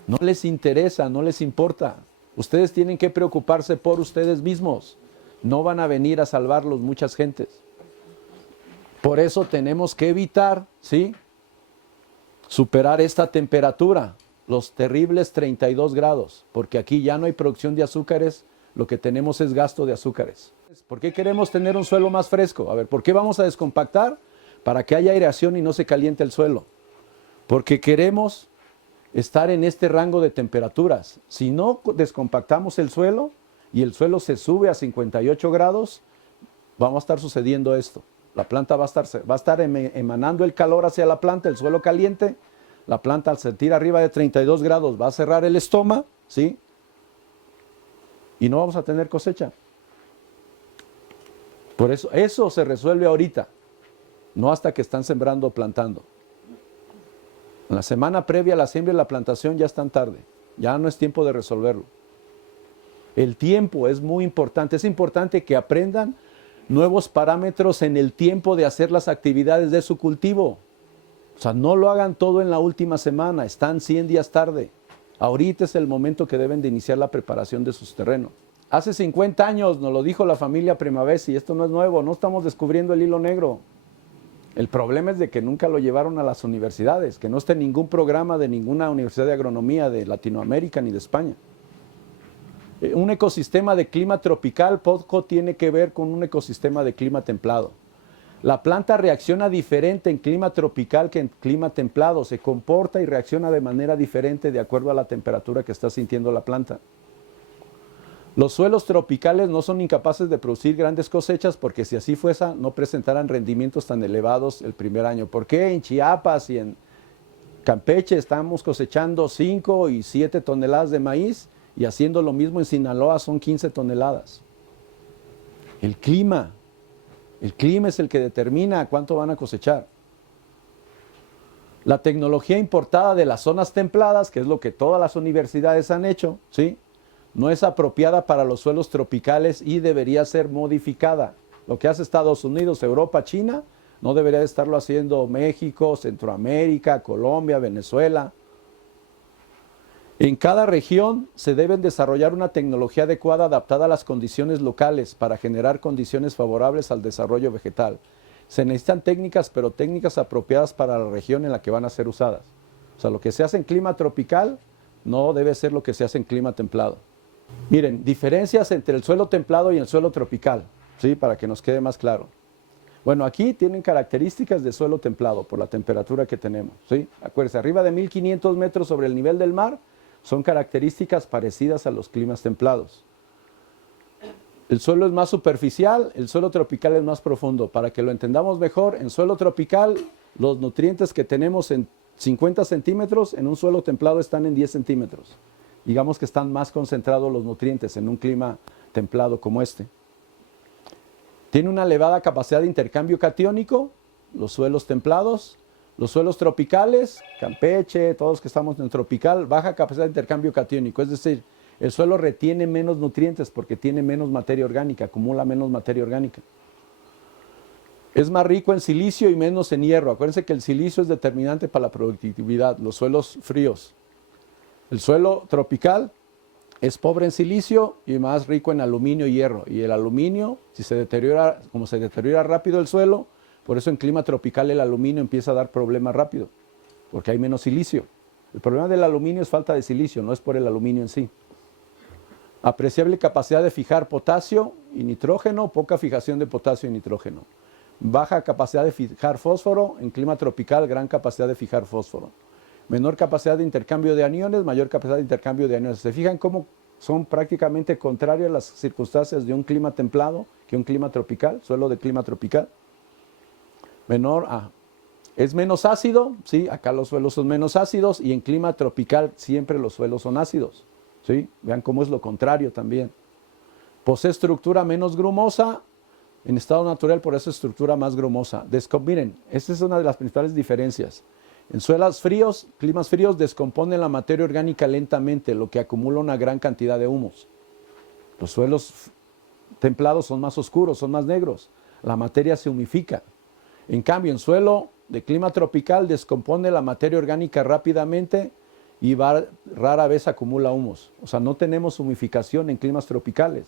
No les interesa, no les importa. Ustedes tienen que preocuparse por ustedes mismos. No van a venir a salvarlos muchas gentes. Por eso tenemos que evitar, ¿sí?, superar esta temperatura, los terribles 32 grados, porque aquí ya no hay producción de azúcares, lo que tenemos es gasto de azúcares. ¿Por qué queremos tener un suelo más fresco? A ver, ¿por qué vamos a descompactar? Para que haya aireación y no se caliente el suelo. porque queremos estar en este rango de temperaturas. Si no descompactamos el suelo y el suelo se sube a 58 grados, vamos a estar sucediendo esto. La planta va a estar emanando el calor hacia la planta, el suelo caliente. La planta al sentir arriba de 32 grados va a cerrar el estoma, ¿sí? Y no vamos a tener cosecha. Por eso, eso se resuelve ahorita, no hasta que están sembrando o plantando. En la semana previa a la siembra y la plantación ya están tarde, ya no es tiempo de resolverlo. El tiempo es muy importante, es importante que aprendan nuevos parámetros en el tiempo de hacer las actividades de su cultivo. O sea, no lo hagan todo en la última semana, están 100 días tarde. Ahorita es el momento que deben de iniciar la preparación de sus terrenos. Hace 50 años nos lo dijo la familia Primavesi, y esto no es nuevo, no estamos descubriendo el hilo negro. El problema es de que nunca lo llevaron a las universidades, que no está en ningún programa de ninguna universidad de agronomía de Latinoamérica ni de España. Un ecosistema de clima tropical poco tiene que ver con un ecosistema de clima templado. La planta reacciona diferente en clima tropical que en clima templado, se comporta y reacciona de manera diferente de acuerdo a la temperatura que está sintiendo la planta. Los suelos tropicales no son incapaces de producir grandes cosechas porque si así fuese no presentaran rendimientos tan elevados el primer año. ¿Por qué en Chiapas y en Campeche estamos cosechando 5 y 7 toneladas de maíz y haciendo lo mismo en Sinaloa son 15 toneladas? El clima es el que determina cuánto van a cosechar. La tecnología importada de las zonas templadas, que es lo que todas las universidades han hecho, ¿sí?, no es apropiada para los suelos tropicales y debería ser modificada. Lo que hace Estados Unidos, Europa, China, no debería de estarlo haciendo México, Centroamérica, Colombia, Venezuela. En cada región se deben desarrollar una tecnología adecuada adaptada a las condiciones locales para generar condiciones favorables al desarrollo vegetal. Se necesitan técnicas, pero técnicas apropiadas para la región en la que van a ser usadas. O sea, lo que se hace en clima tropical no debe ser lo que se hace en clima templado. Miren, diferencias entre el suelo templado y el suelo tropical, ¿sí?, para que nos quede más claro. Bueno, aquí tienen características de suelo templado por la temperatura que tenemos, ¿sí? Acuérdense, arriba de 1500 metros sobre el nivel del mar son características parecidas a los climas templados. El suelo es más superficial, el suelo tropical es más profundo. Para que lo entendamos mejor, en suelo tropical los nutrientes que tenemos en 50 centímetros, en un suelo templado están en 10 centímetros. Digamos que están más concentrados los nutrientes en un clima templado como este. Tiene una elevada capacidad de intercambio catiónico, los suelos templados. Los suelos tropicales, Campeche, todos que estamos en tropical, baja capacidad de intercambio catiónico, es decir, el suelo retiene menos nutrientes porque tiene menos materia orgánica, acumula menos materia orgánica. Es más rico en silicio y menos en hierro. Acuérdense que el silicio es determinante para la productividad, los suelos fríos. El suelo tropical es pobre en silicio y más rico en aluminio y hierro. Y el aluminio, si se deteriora, como se deteriora rápido el suelo, por eso en clima tropical el aluminio empieza a dar problemas rápido, porque hay menos silicio. El problema del aluminio es falta de silicio, no es por el aluminio en sí. Apreciable capacidad de fijar potasio y nitrógeno, poca fijación de potasio y nitrógeno. Baja capacidad de fijar fósforo, en clima tropical gran capacidad de fijar fósforo. Menor capacidad de intercambio de aniones, mayor capacidad de intercambio de aniones. ¿Se fijan cómo son prácticamente contrarias las circunstancias de un clima templado que un clima tropical, suelo de clima tropical? Es menos ácido, ¿sí? Acá los suelos son menos ácidos y en clima tropical siempre los suelos son ácidos, ¿sí? Vean cómo es lo contrario también. Posee estructura menos grumosa, en estado natural por eso estructura más grumosa. Miren, esta es una de las principales diferencias. En suelos fríos, climas fríos, descomponen la materia orgánica lentamente, lo que acumula una gran cantidad de humos. Los suelos templados son más oscuros, son más negros, la materia se humifica. En cambio, en suelo de clima tropical descompone la materia orgánica rápidamente y rara vez acumula humos. O sea, no tenemos humificación en climas tropicales.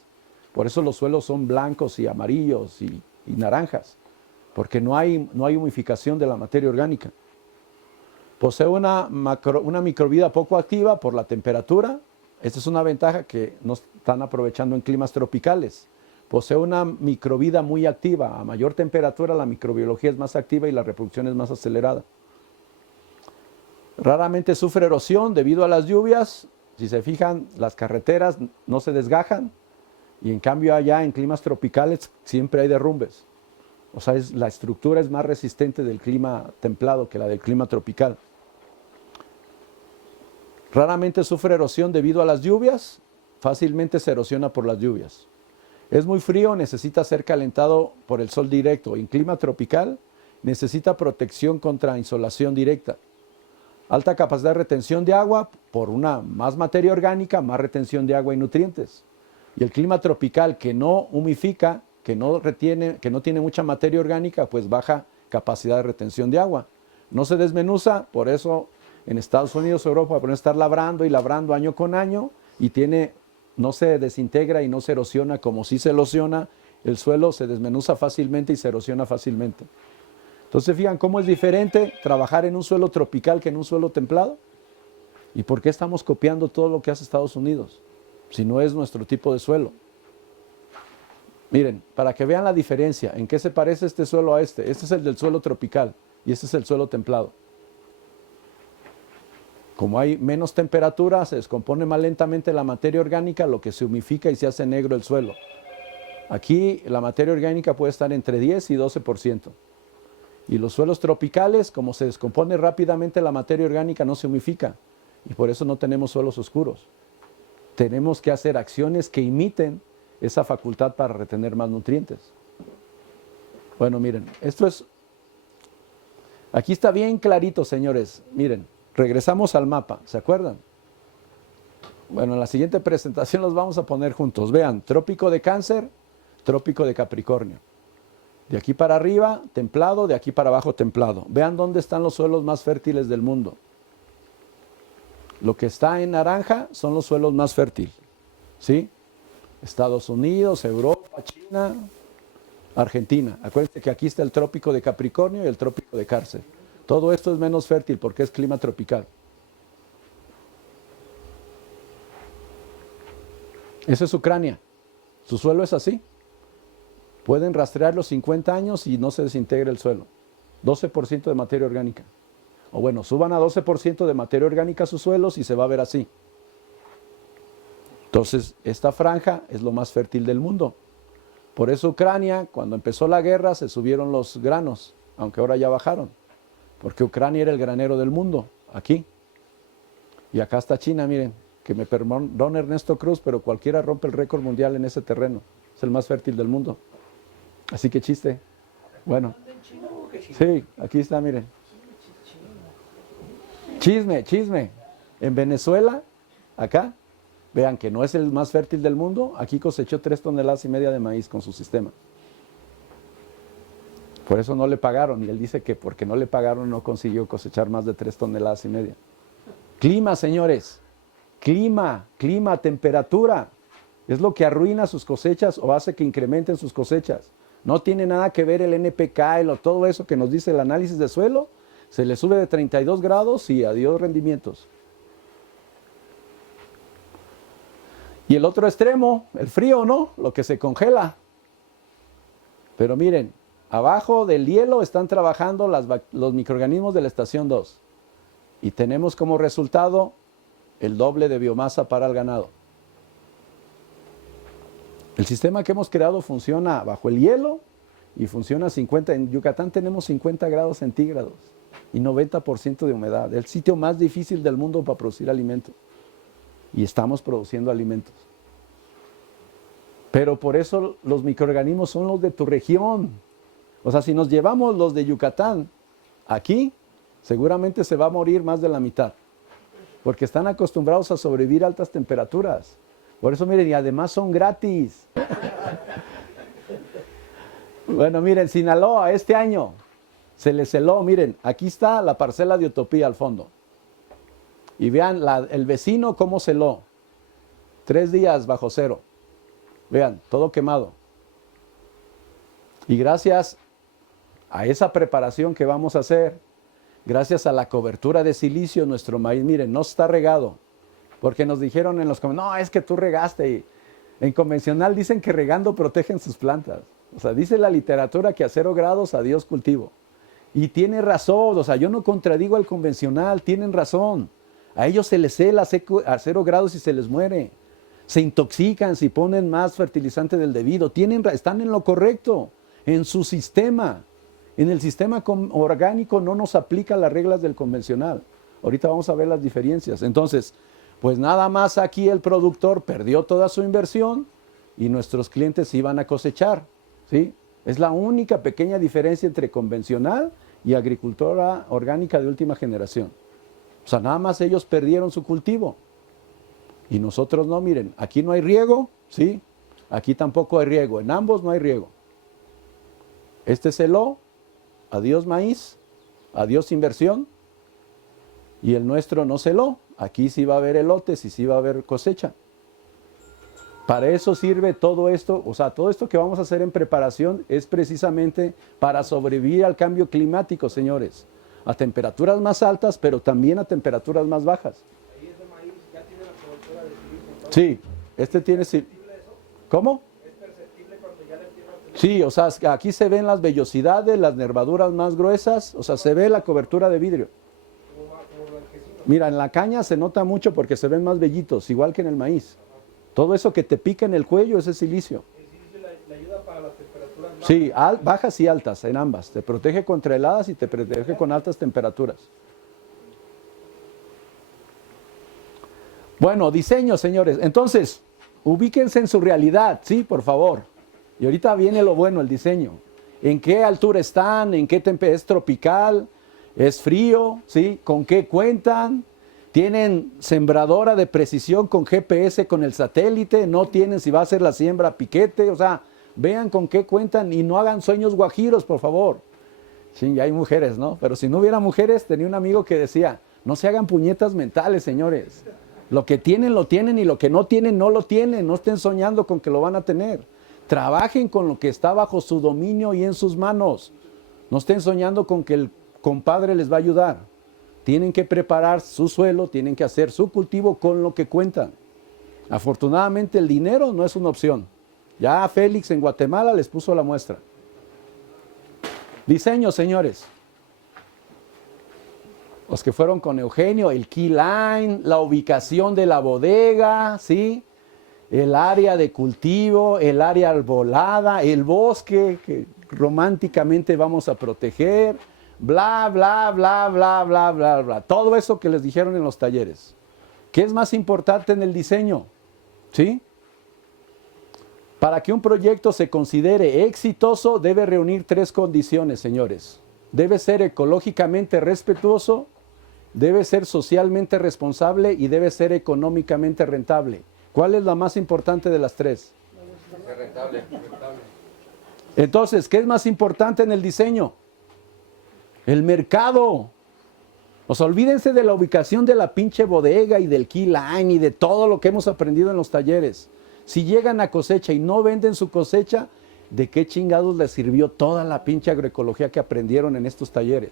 Por eso los suelos son blancos y amarillos y naranjas, porque no hay humificación de la materia orgánica. Posee una microvida poco activa por la temperatura. Esta es una ventaja que no están aprovechando en climas tropicales. Posee una microvida muy activa. A mayor temperatura la microbiología es más activa y la reproducción es más acelerada. Raramente sufre erosión debido a las lluvias. Si se fijan, las carreteras no se desgajan y en cambio allá en climas tropicales siempre hay derrumbes. O sea, la estructura es más resistente del clima templado que la del clima tropical. Raramente sufre erosión debido a las lluvias, fácilmente se erosiona por las lluvias. Es muy frío, necesita ser calentado por el sol directo. En clima tropical necesita protección contra insolación directa. Alta capacidad de retención de agua, por una más materia orgánica, más retención de agua y nutrientes. Y el clima tropical que no humifica, que no retiene, que no tiene mucha materia orgánica, pues baja capacidad de retención de agua. No se desmenuza, por eso en Estados Unidos o Europa pueden estar labrando y labrando año con año y no se desintegra y no se erosiona como si se erosiona el suelo, se desmenuza fácilmente y se erosiona fácilmente. Entonces, fijan cómo es diferente trabajar en un suelo tropical que en un suelo templado. ¿Y por qué estamos copiando todo lo que hace Estados Unidos? Si no es nuestro tipo de suelo. Miren, para que vean la diferencia, ¿en qué se parece este suelo a este? Este es el del suelo tropical y este es el suelo templado. Como hay menos temperatura, se descompone más lentamente la materia orgánica, lo que se humifica y se hace negro el suelo. Aquí la materia orgánica puede estar entre 10 y 12%. Y los suelos tropicales, como se descompone rápidamente la materia orgánica, no se humifica. Y por eso no tenemos suelos oscuros. Tenemos que hacer acciones que imiten esa facultad para retener más nutrientes. Bueno, miren, aquí está bien clarito, señores. Miren, regresamos al mapa, ¿se acuerdan? Bueno, en la siguiente presentación los vamos a poner juntos. Vean, trópico de Cáncer, trópico de Capricornio. De aquí para arriba, templado, de aquí para abajo, templado. Vean dónde están los suelos más fértiles del mundo. Lo que está en naranja son los suelos más fértiles. ¿Sí? Estados Unidos, Europa, China, Argentina. Acuérdense que aquí está el trópico de Capricornio y el trópico de Cáncer. Todo esto es menos fértil porque es clima tropical. Esa es Ucrania. Su suelo es así. Pueden rastrear los 50 años y no se desintegra el suelo. 12% de materia orgánica. O bueno, suban a 12% de materia orgánica a sus suelos y se va a ver así. Entonces, esta franja es lo más fértil del mundo. Por eso Ucrania, cuando empezó la guerra, se subieron los granos, aunque ahora ya bajaron. Porque Ucrania era el granero del mundo, aquí. Y acá está China, miren, que me perdone Ernesto Cruz, pero cualquiera rompe el récord mundial en ese terreno. Es el más fértil del mundo. Así que chiste. Bueno. Sí, aquí está, miren. Chisme. En Venezuela, acá, vean que no es el más fértil del mundo. Aquí cosechó 3,5 toneladas de maíz con su sistema. Por eso no le pagaron. Y él dice que porque no le pagaron no consiguió cosechar más de 3,5 toneladas. Clima, señores. Clima, temperatura. Es lo que arruina sus cosechas o hace que incrementen sus cosechas. No tiene nada que ver el NPK, todo eso que nos dice el análisis de suelo. Se le sube de 32 grados y adiós rendimientos. Y el otro extremo, el frío, ¿no? Lo que se congela. Pero miren, abajo del hielo están trabajando los microorganismos de la estación 2. Y tenemos como resultado el doble de biomasa para el ganado. El sistema que hemos creado funciona bajo el hielo y funciona a 50. En Yucatán tenemos 50 grados centígrados y 90% de humedad. El sitio más difícil del mundo para producir alimentos. Y estamos produciendo alimentos. Pero por eso los microorganismos son los de tu región. O sea, si nos llevamos los de Yucatán aquí, seguramente se va a morir más de la mitad. Porque están acostumbrados a sobrevivir a altas temperaturas. Por eso, miren, y además son gratis. Bueno, miren, Sinaloa, este año se les heló, miren, aquí está la parcela de Utopía al fondo. Y vean el vecino cómo se heló. 3 días bajo cero. Vean, todo quemado. Y gracias a esa preparación que vamos a hacer, gracias a la cobertura de silicio, nuestro maíz, miren, no está regado. Porque nos dijeron en los comentarios, no, es que tú regaste. Y en convencional dicen que regando protegen sus plantas. O sea, dice la literatura que a 0 grados adiós cultivo. Y tiene razón, o sea, yo no contradigo al convencional, tienen razón. A ellos se les hela a 0 grados y se les muere. Se intoxican si ponen más fertilizante del debido. Están en lo correcto, en su sistema. En el sistema orgánico no nos aplica las reglas del convencional. Ahorita vamos a ver las diferencias. Entonces, pues nada más aquí el productor perdió toda su inversión y nuestros clientes iban a cosechar, ¿sí? Es la única pequeña diferencia entre convencional y agricultura orgánica de última generación. O sea, nada más ellos perdieron su cultivo. Y nosotros no, miren, aquí no hay riego, ¿sí? Aquí tampoco hay riego, en ambos no hay riego. Este celó, adiós maíz, adiós inversión, y el nuestro no celó. Aquí sí va a haber elotes y sí va a haber cosecha. Para eso sirve todo esto, o sea, todo esto que vamos a hacer en preparación es precisamente para sobrevivir al cambio climático, señores. A temperaturas más altas, pero también a temperaturas más bajas. Ahí ese maíz ya tiene la cobertura de silicio. Sí, este tiene... ¿Cómo? ¿Es perceptible cuando ya la tierra tiene? Sí, o sea, aquí se ven las vellosidades, las nervaduras más gruesas, o sea, se ve la cobertura de vidrio. Como blanquecino. Mira, en la caña se nota mucho porque se ven más vellitos, igual que en el maíz. Todo eso que te pica en el cuello, ese es silicio. El silicio le ayuda para las temperaturas bajas. Sí, bajas y altas, en ambas. Te protege contra heladas y te protege con altas temperaturas. Bueno, diseño, señores. Entonces, ubíquense en su realidad, sí, por favor. Y ahorita viene lo bueno, el diseño. ¿En qué altura están? ¿En qué temperatura? ¿Es tropical? ¿Es frío? ¿Sí? ¿Con qué cuentan? ¿Tienen sembradora de precisión con GPS, con el satélite? ¿No tienen si va a ser la siembra a piquete? O sea, vean con qué cuentan y no hagan sueños guajiros, por favor. Sí, ya hay mujeres, ¿no? Pero si no hubiera mujeres, tenía un amigo que decía, no se hagan puñetas mentales, señores. Lo que tienen, lo tienen, y lo que no tienen, no lo tienen. No estén soñando con que lo van a tener. Trabajen con lo que está bajo su dominio y en sus manos. No estén soñando con que el compadre les va a ayudar. Tienen que preparar su suelo, tienen que hacer su cultivo con lo que cuentan. Afortunadamente el dinero no es una opción. Ya Félix en Guatemala les puso la muestra. Diseño, señores. Los que fueron con Eugenio, el key line, la ubicación de la bodega, ¿sí? El área de cultivo, el área arbolada, el bosque que románticamente vamos a proteger, bla, bla, bla, bla, bla, bla, bla. Todo eso que les dijeron en los talleres. ¿Qué es más importante en el diseño? ¿Sí? Para que un proyecto se considere exitoso, debe reunir 3 condiciones, señores. Debe ser ecológicamente respetuoso, debe ser socialmente responsable y debe ser económicamente rentable. ¿Cuál es la más importante de las 3? Rentable. Entonces, ¿qué es más importante en el diseño? El mercado. O sea, olvídense de la ubicación de la pinche bodega y del key line y de todo lo que hemos aprendido en los talleres. Si llegan a cosecha y no venden su cosecha, ¿de qué chingados les sirvió toda la pinche agroecología que aprendieron en estos talleres?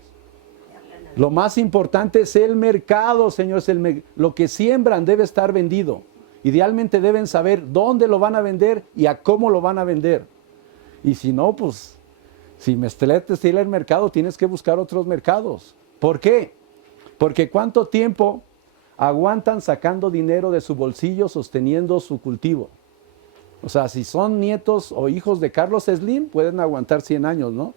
Lo más importante es el mercado, señores. Lo que siembran debe estar vendido. Idealmente deben saber dónde lo van a vender y a cómo lo van a vender. Y si no, pues, si me estretes el mercado, tienes que buscar otros mercados. ¿Por qué? Porque ¿cuánto tiempo aguantan sacando dinero de su bolsillo sosteniendo su cultivo? O sea, si son nietos o hijos de Carlos Slim, pueden aguantar 100 años, ¿no?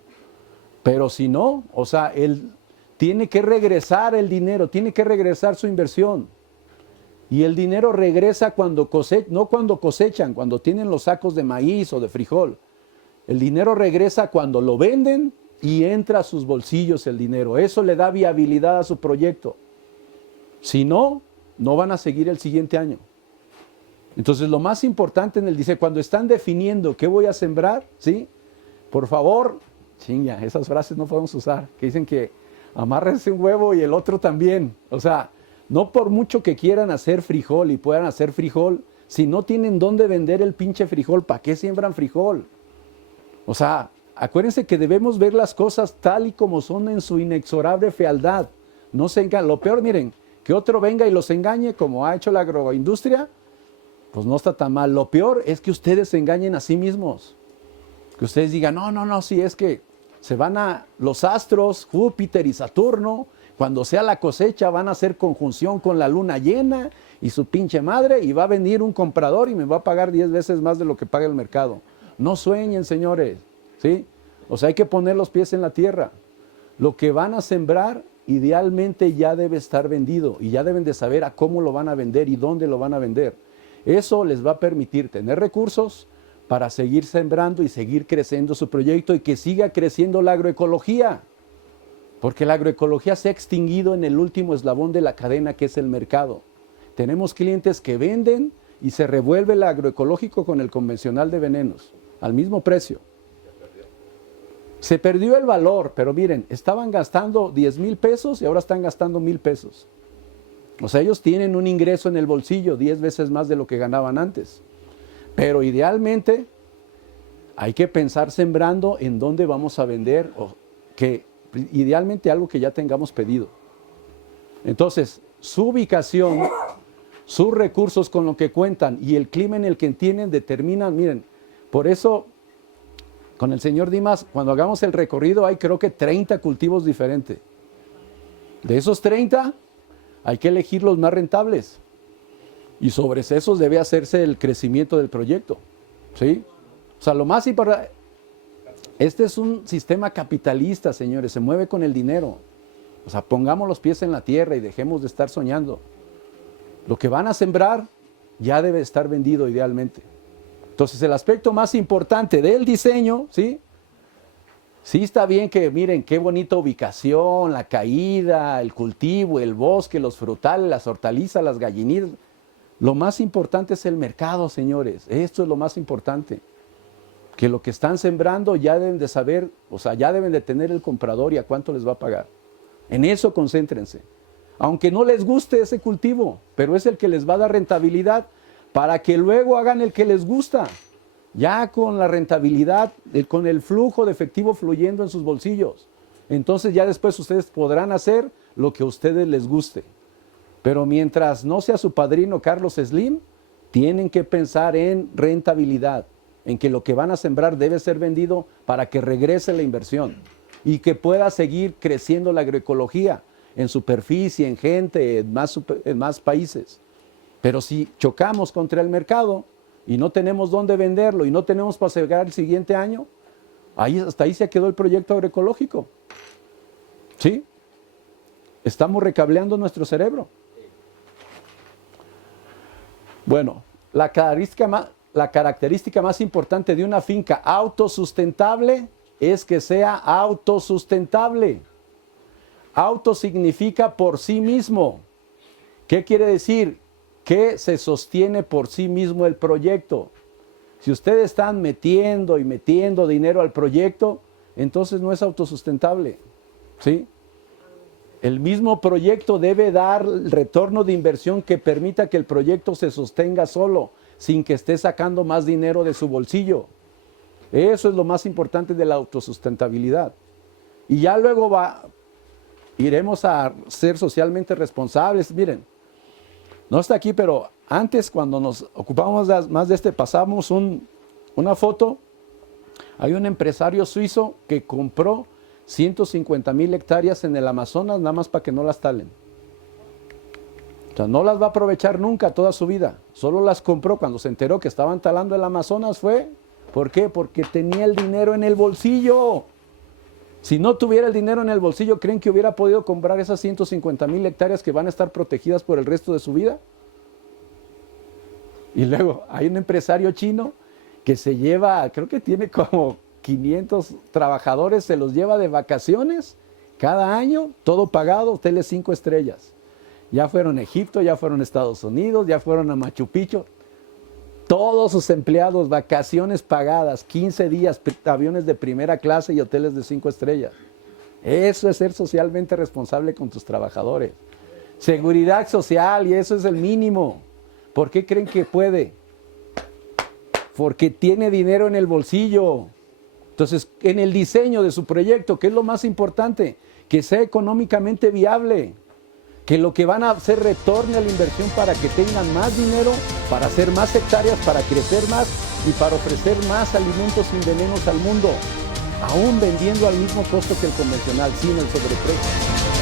Pero si no, o sea, él tiene que regresar el dinero, tiene que regresar su inversión. Y el dinero regresa cuando cosechan, no cuando cosechan, cuando tienen los sacos de maíz o de frijol. El dinero regresa cuando lo venden y entra a sus bolsillos el dinero. Eso le da viabilidad a su proyecto. Si no, no van a seguir el siguiente año. Entonces, lo más importante en el diseño, cuando están definiendo qué voy a sembrar, ¿sí? Por favor, chinga, esas frases no podemos usar, que dicen que amárrense un huevo y el otro también. O sea, no por mucho que quieran hacer frijol y puedan hacer frijol, si no tienen dónde vender el pinche frijol, ¿para qué siembran frijol? O sea, acuérdense que debemos ver las cosas tal y como son en su inexorable fealdad. No se engañen. Lo peor, miren, que otro venga y los engañe como ha hecho la agroindustria, pues no está tan mal. Lo peor es que ustedes se engañen a sí mismos. Que ustedes digan, no, sí, es que los astros, Júpiter y Saturno, cuando sea la cosecha, van a hacer conjunción con la luna llena y su pinche madre, y va a venir un comprador y me va a pagar 10 veces más de lo que paga el mercado. No sueñen, señores, ¿sí? O sea, hay que poner los pies en la tierra. Lo que van a sembrar, idealmente ya debe estar vendido y ya deben de saber a cómo lo van a vender y dónde lo van a vender. Eso les va a permitir tener recursos para seguir sembrando y seguir creciendo su proyecto y que siga creciendo la agroecología. Porque la agroecología se ha extinguido en el último eslabón de la cadena, que es el mercado. Tenemos clientes que venden y se revuelve el agroecológico con el convencional de venenos, al mismo precio. Se perdió el valor, pero miren, estaban gastando 10,000 pesos y ahora están gastando 1,000 pesos. O sea, ellos tienen un ingreso en el bolsillo 10 veces más de lo que ganaban antes. Pero idealmente hay que pensar sembrando en dónde vamos a vender, o que idealmente algo que ya tengamos pedido. Entonces, su ubicación, sus recursos con lo que cuentan y el clima en el que tienen determinan, miren, por eso con el señor Dimas, cuando hagamos el recorrido hay creo que 30 cultivos diferentes. De esos 30 hay que elegir los más rentables y sobre esos debe hacerse el crecimiento del proyecto, ¿sí? O sea, lo más importante, este es un sistema capitalista, señores, se mueve con el dinero. O sea, pongamos los pies en la tierra y dejemos de estar soñando. Lo que van a sembrar ya debe estar vendido idealmente. Entonces, el aspecto más importante del diseño, ¿sí? Sí está bien que miren qué bonita ubicación, la caída, el cultivo, el bosque, los frutales, las hortalizas, las gallinitas. Lo más importante es el mercado, señores. Esto es lo más importante. Que lo que están sembrando ya deben de saber, o sea, ya deben de tener el comprador y a cuánto les va a pagar. En eso concéntrense. Aunque no les guste ese cultivo, pero es el que les va a dar rentabilidad para que luego hagan el que les gusta. Ya con la rentabilidad, con el flujo de efectivo fluyendo en sus bolsillos. Entonces ya después ustedes podrán hacer lo que a ustedes les guste. Pero mientras no sea su padrino Carlos Slim, tienen que pensar en rentabilidad, en que lo que van a sembrar debe ser vendido para que regrese la inversión y que pueda seguir creciendo la agroecología en superficie, en gente, en más países. Pero si chocamos contra el mercado y no tenemos dónde venderlo y no tenemos para sembrar el siguiente año, hasta ahí se quedó el proyecto agroecológico. ¿Sí? Estamos recableando nuestro cerebro. Bueno, la característica más importante de una finca autosustentable es que sea autosustentable. Auto significa por sí mismo. ¿Qué quiere decir? Que se sostiene por sí mismo el proyecto. Si ustedes están metiendo y metiendo dinero al proyecto, entonces no es autosustentable, ¿sí? El mismo proyecto debe dar el retorno de inversión que permita que el proyecto se sostenga solo, sin que esté sacando más dinero de su bolsillo. Eso es lo más importante de la autosustentabilidad. Y ya luego iremos a ser socialmente responsables. Miren, no está aquí, pero antes cuando nos ocupábamos más de pasamos una foto. Hay un empresario suizo que compró 150,000 hectáreas en el Amazonas nada más para que no las talen. O sea, no las va a aprovechar nunca toda su vida. Solo las compró cuando se enteró que estaban talando el Amazonas. ¿Por qué? Porque tenía el dinero en el bolsillo. Si no tuviera el dinero en el bolsillo, ¿creen que hubiera podido comprar esas 150,000 hectáreas que van a estar protegidas por el resto de su vida? Y luego hay un empresario chino que se lleva, creo que tiene como 500 trabajadores, se los lleva de vacaciones cada año, todo pagado, hoteles 5 estrellas. Ya fueron a Egipto, ya fueron a Estados Unidos, ya fueron a Machu Picchu. Todos sus empleados, vacaciones pagadas, 15 días, aviones de primera clase y hoteles de 5 estrellas. Eso es ser socialmente responsable con tus trabajadores. Seguridad social, y eso es el mínimo. ¿Por qué creen que puede? Porque tiene dinero en el bolsillo. Entonces, en el diseño de su proyecto, ¿qué es lo más importante? Que sea económicamente viable. Que lo que van a hacer retorne a la inversión para que tengan más dinero, para hacer más hectáreas, para crecer más y para ofrecer más alimentos sin venenos al mundo. aún vendiendo al mismo costo que el convencional, sin el sobreprecio.